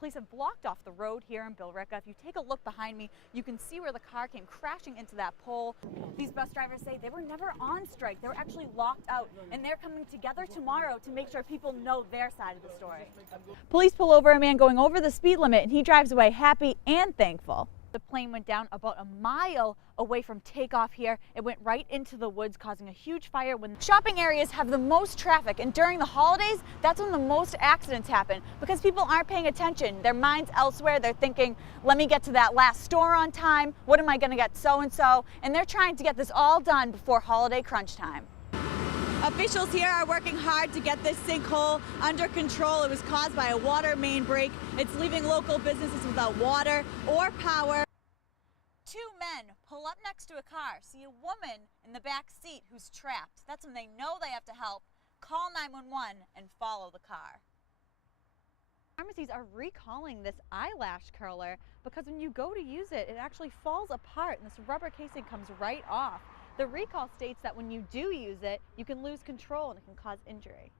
Police have blocked off the road here in Billerica. If you take a look behind me, you can see where the car came crashing into that pole. These bus drivers say they were never on strike. They were actually locked out, and they're coming together tomorrow to make sure people know their side of the story. Police pull over a man going over the speed limit, and he drives away happy and thankful. The plane went down about a mile away from takeoff here. It went right into the woods, causing a huge fire. When shopping areas have the most traffic, and during the holidays, that's when the most accidents happen because people aren't paying attention. Their mind's elsewhere. They're thinking, let me get to that last store on time. What am I going to get so-and-so? And they're trying to get this all done before holiday crunch time. Officials here are working hard to get this sinkhole under control. It was caused by a water main break. It's leaving local businesses without water or power. Two men pull up next to a car, see a woman in the back seat who's trapped. That's when they know they have to help, call 911 and follow the car. Pharmacies are recalling this eyelash curler because when you go to use it, it actually falls apart and this rubber casing comes right off. The recall states that when you do use it, you can lose control and it can cause injury.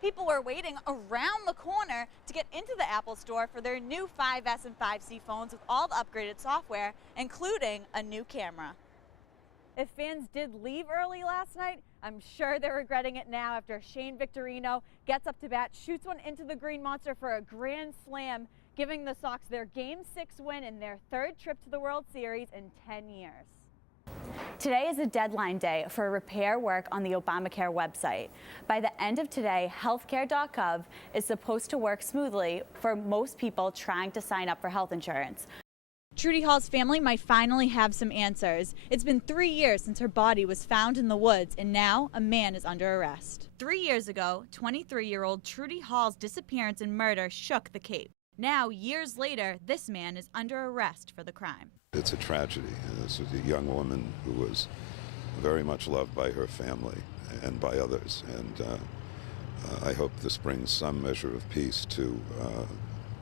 People were waiting around the corner to get into the Apple store for their new 5S and 5C phones with all the upgraded software, including a new camera. If fans did leave early last night, I'm sure they're regretting it now after Shane Victorino gets up to bat, shoots one into the Green Monster for a grand slam, giving the Sox their Game 6 win in their third trip to the World Series in 10 years. Today is a deadline day for repair work on the Obamacare website. By the end of today, healthcare.gov is supposed to work smoothly for most people trying to sign up for health insurance. Trudy Hall's family might finally have some answers. It's been 3 years since her body was found in the woods, and now a man is under arrest. 3 years ago, 23-year-old Trudy Hall's disappearance and murder shook the Cape. Now, years later, this man is under arrest for the crime. It's a tragedy. This is a young woman who was very much loved by her family and by others, and I hope this brings some measure of peace to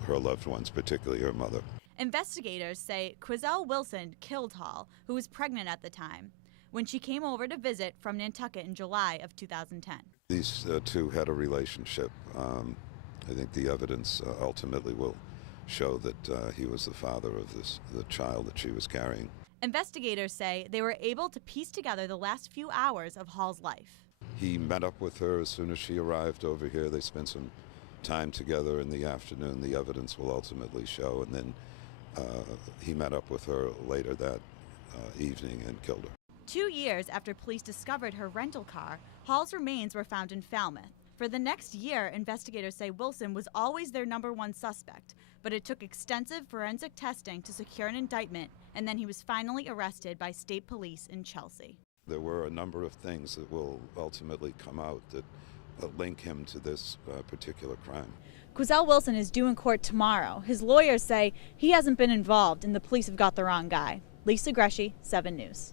her loved ones, particularly her mother. Investigators say Quizelle Wilson killed Hall, who was pregnant at the time, when she came over to visit from Nantucket in July of 2010. These two had a relationship. I think the evidence ultimately will show that he was the father of the child that she was carrying. Investigators say they were able to piece together the last few hours of Hall's life. He met up with her as soon as she arrived over here. They spent some time together in the afternoon. The evidence will ultimately show, and then he met up with her later that evening and killed her. 2 years after police discovered her rental car, Hall's remains were found in Falmouth. For the next year, investigators say Wilson was always their #1 suspect, but it took extensive forensic testing to secure an indictment, and then he was finally arrested by state police in Chelsea. There were a number of things that will ultimately come out that link him to this particular crime. Quizelle Wilson is due in court tomorrow. His lawyers say he hasn't been involved and the police have got the wrong guy. Lisa Gresci, 7 News.